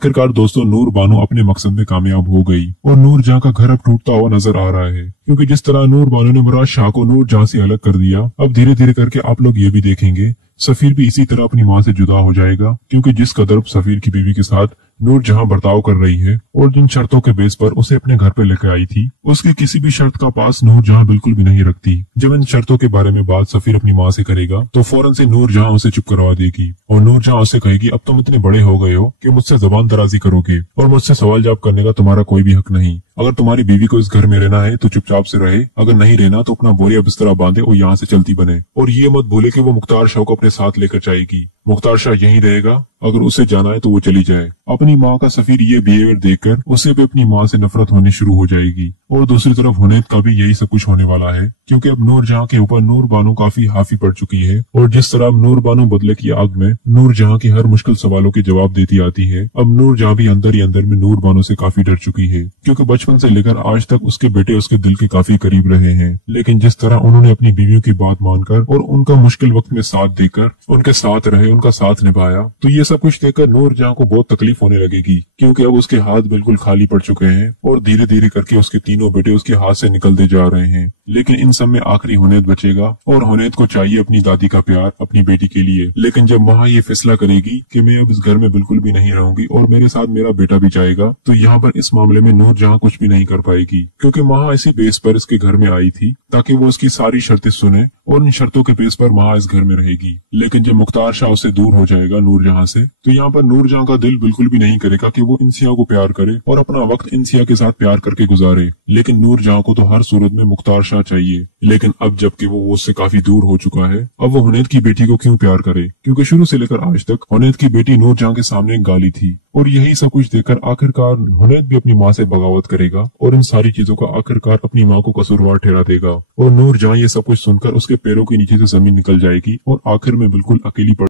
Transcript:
आखिरकार दोस्तों नूर बानो अपने मकसद में कामयाब हो गई और नूर जहां का घर अब टूटता हुआ नजर आ रहा है, क्योंकि जिस तरह नूर बानो ने मुराद शाह को नूर जहां से अलग कर दिया, अब धीरे धीरे करके आप लोग ये भी देखेंगे सफीर भी इसी तरह अपनी माँ से जुदा हो जाएगा, क्योंकि जिस कदर सफीर की बीवी के साथ नूर जहां बर्ताव कर रही है और जिन शर्तों के बेस पर उसे अपने घर पे लेकर आई थी, उसकी किसी भी शर्त का पास नूर जहां बिल्कुल भी नहीं रखती। जब इन शर्तों के बारे में बात सफीर अपनी माँ से करेगा तो फौरन से नूर जहां उसे चुप करवा देगी और नूर जहां उसे कहेगी अब तुम इतने बड़े हो गए हो कि मुझसे जबान दराजी करोगे और मुझसे सवाल जवाब करने का तुम्हारा कोई भी हक नहीं। अगर तुम्हारी बीवी को इस घर में रहना है तो चुपचाप से रहे, अगर नहीं रहना तो अपना बोरिया बिस्तरा बांधे और यहाँ से चलती बने। और ये मत भूले कि वो मुख्तार शाह को अपने साथ लेकर जाएगी, मुख्तार शाह यहीं रहेगा, अगर उसे जाना है तो वो चली जाए। अपनी माँ का सफीर ये बिहेवियर देखकर उसे भी अपनी माँ से नफरत होनी शुरू हो जाएगी। और दूसरी तरफ हुनैद का भी यही सब कुछ होने वाला है, क्योंकि अब नूर जहां के ऊपर नूर बानो काफी हाफी पड़ चुकी है और जिस तरह नूर बानो बदले की आग में नूर जहां के हर मुश्किल सवालों के जवाब देती आती है, अब नूर जहां भी अंदर ही अंदर में नूर बानो से काफी डर चुकी है, क्योंकि बचपन से लेकर आज तक उसके बेटे उसके दिल के काफी करीब रहे हैं। लेकिन जिस तरह उन्होंने अपनी बीवियों की बात मानकर और उनका मुश्किल वक्त में साथ देकर उनके साथ रहे, उनका साथ निभाया, तो ये सब कुछ देखकर नूर जहां को बहुत तकलीफ होने लगेगी, क्योंकि अब उसके हाथ बिल्कुल खाली पड़ चुके हैं और धीरे धीरे करके उसके तीनों बेटे उसके हाथ से निकलते जा रहे हैं। लेकिन इन सब में आखिरी हुनैद बचेगा और हुनैद को चाहिए अपनी दादी का प्यार अपनी बेटी के लिए। लेकिन जब माँ ये फैसला करेगी कि मैं अब इस घर में बिल्कुल भी नहीं रहूंगी और मेरे साथ मेरा बेटा भी जाएगा, तो यहाँ पर इस मामले में नूर जहां कुछ भी नहीं कर पाएगी, क्योंकि माँ इसी बेस पर इसके घर में आई थी ताकि वो उसकी सारी शर्तें सुने और इन शर्तों के बेस पर माँ इस घर में रहेगी। लेकिन जब मुख्तार शाह उससे दूर हो जाएगा नूर जहां से, तो यहाँ पर नूर जहां का दिल बिल्कुल भी नहीं करेगा कि वो इंसिया को प्यार करे और अपना वक्त इंसिया के साथ प्यार करके गुजारे। लेकिन नूर जहां को तो हर सूरत में मुख्तार शाह चाहिए। लेकिन अब जबकि वो उससे काफी दूर हो चुका है, अब वो हुनैद की बेटी को क्यों प्यार करे, क्योंकि शुरू से लेकर आज तक हुनैद की बेटी नूर जहां के सामने एक गाली थी। और यही सब कुछ देखकर आखिरकार हुनैद भी अपनी माँ से बगावत करेगा और इन सारी चीजों का आखिरकार अपनी माँ को कसूरवार ठहरा देगा। और नूर जहां ये सब कुछ सुनकर उसके पैरों के नीचे से जमीन निकल जाएगी और आखिर में बिल्कुल अकेली पड़